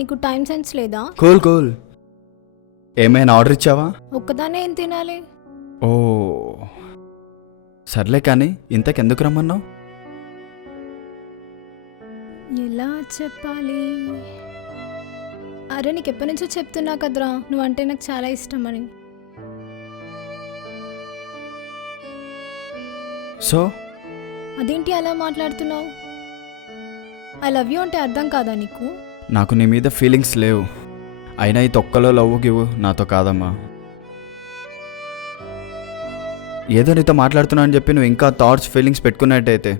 నీకు time sense లేదా? Cool cool. ఏమైనా ఆర్డర్ ఇచ్చావా? ఒక్కదాన్నే ఏం తినాలి? ఓ సర్లే కానీ ఇంతకెందుకు రమ్మన్నావు? ఎలా చెప్పాలి? అరే నీకు ఎప్పటి నుంచో చెప్తున్నా కదరా నువ్వంటే నాకు చాలా ఇష్టం అని. సో అదేంటి అలా మాట్లాడుతున్నావు? ఐ లవ్ యూ అంటే అర్థం కాదా నీకు? నాకు నీ మీద ఫీలింగ్స్ లేవు. అయినా ఈ తొక్కలో లవ్ గివ్ నాతో కాదమ్మా. ఏదో నీతో మాట్లాడుతున్నా అని చెప్పి నువ్వు ఇంకా థాట్స్ ఫీలింగ్స్ పెట్టుకున్నట్టయితే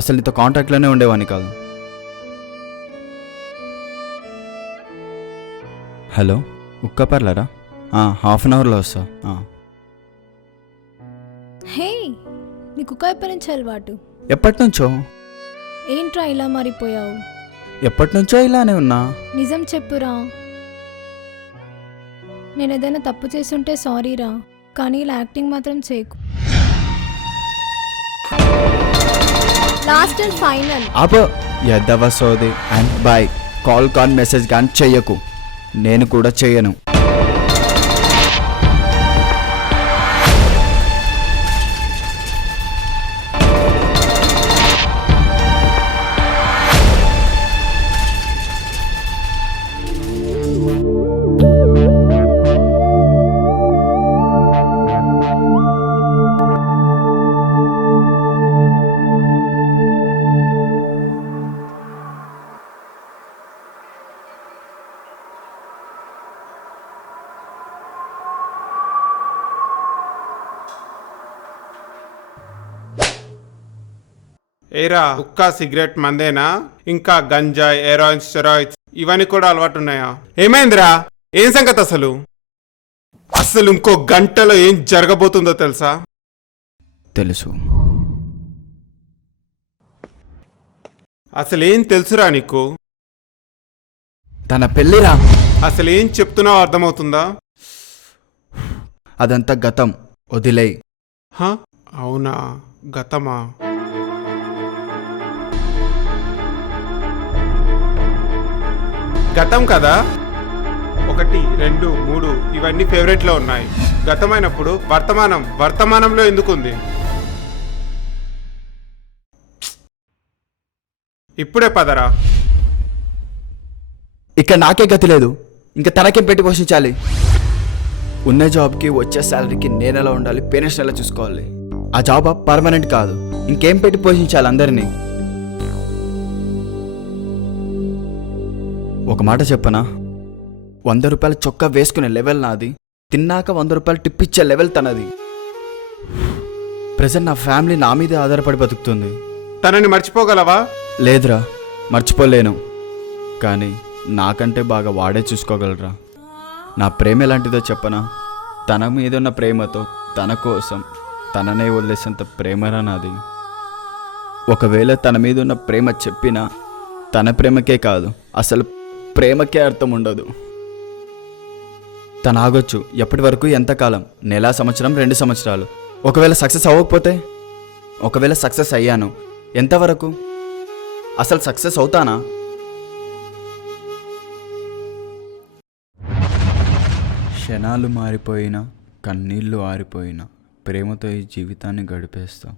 అసలు నీతో కాంటాక్ట్లోనే ఉండేవాడిని కాదు. హలో ఉక్క పర్లరా? హాఫ్ అన్ అవర్లో వస్తా. హే నీ కుక్క ఎప్పటి నుంచి అలవాటు? ఎప్పటి నుంచో. ఏంట్రా ఇలా మారిపోయావు? ఎప్పటి నుంచో ఇలానే ఉన్నా. నిజం చెప్పురా. నేను ఏదైనా తప్పు చేస్తుంటే సారీరా, కానీ ఇలా యాక్టింగ్ మాత్రం చేయకు. Last and final. అబ్బో ఎద్దవ సోది అండ్ బాయ్. కాల్ కాన్ మెసేజ్ కానీ చెయ్యకు, నేను కూడా చెయ్యను. ఏరా హుక్కా సిగరెట్ మందేనా? ఇంకా గంజాయి హెరాయిన్ స్టెరాయిడ్స్ ఇవన్నీ కూడా అలవాటు ఉన్నాయా? ఏమైందిరా? ఏం సంగతి అసలు? అసలు ఇంకో గంటలో ఏం జరగబోతుందో తెలుసా? తెలుసు. అసలేం తెలుసురా నీకు? తన పెళ్ళిరా. అసలేం చెప్తున్నావు అర్థమవుతుందా? అదంతా గతం, వదిలేయ్. అవునా, గతమా? గతం కదా, 1, 2, 3 ఇవన్నీ ఫేవరెట్లో ఉన్నాయి. గతమైనప్పుడు వర్తమానంలో ఎందుకుంది? ఇప్పుడే పదరా. ఇక్కడ నాకే గతి లేదు, ఇంకా తనకేం పెట్టి పోషించాలి? ఉన్న జాబ్కి వచ్చే శాలరీకి నేను ఎలా ఉండాలి, పేరెంట్స్ ఎలా చూసుకోవాలి? ఆ జాబ్ పర్మనెంట్ కాదు, ఇంకేం పెట్టి పోషించాలి అందరినీ? ఒక మాట చెప్పనా, 100 రూపాయల చొక్కా వేసుకునే లెవెల్ నాది, తిన్నాక 100 రూపాయలు టిప్ ఇచ్చే లెవెల్ తనది. ప్రెజెంట్ నా ఫ్యామిలీ నా మీదే ఆధారపడి బతుకుతుంది. తనని మర్చిపోగలవా? లేదురా, మర్చిపోలేను. కానీ నాకంటే బాగా వాడే చూసుకోగలరా. నా ప్రేమ ఎలాంటిదో చెప్పనా? తన మీద ఉన్న ప్రేమతో తన కోసం తననే వదిలేసేంత ప్రేమరా నాది. ఒకవేళ తన మీద ఉన్న ప్రేమ చెప్పినా తన ప్రేమకే కాదు, అసలు ప్రేమకే అర్థం ఉండదు. తను ఆగొచ్చు ఎప్పటి వరకు, ఎంతకాలం? నెల, సంవత్సరం, 2 సంవత్సరాలు. ఒకవేళ సక్సెస్ అవ్వకపోతే? ఒకవేళ సక్సెస్ అయ్యాను, ఎంతవరకు? అసలు సక్సెస్ అవుతానా? క్షణాలు మారిపోయినా, కన్నీళ్లు ఆరిపోయినా, ప్రేమతో ఈ జీవితాన్ని గడిపేస్తాం.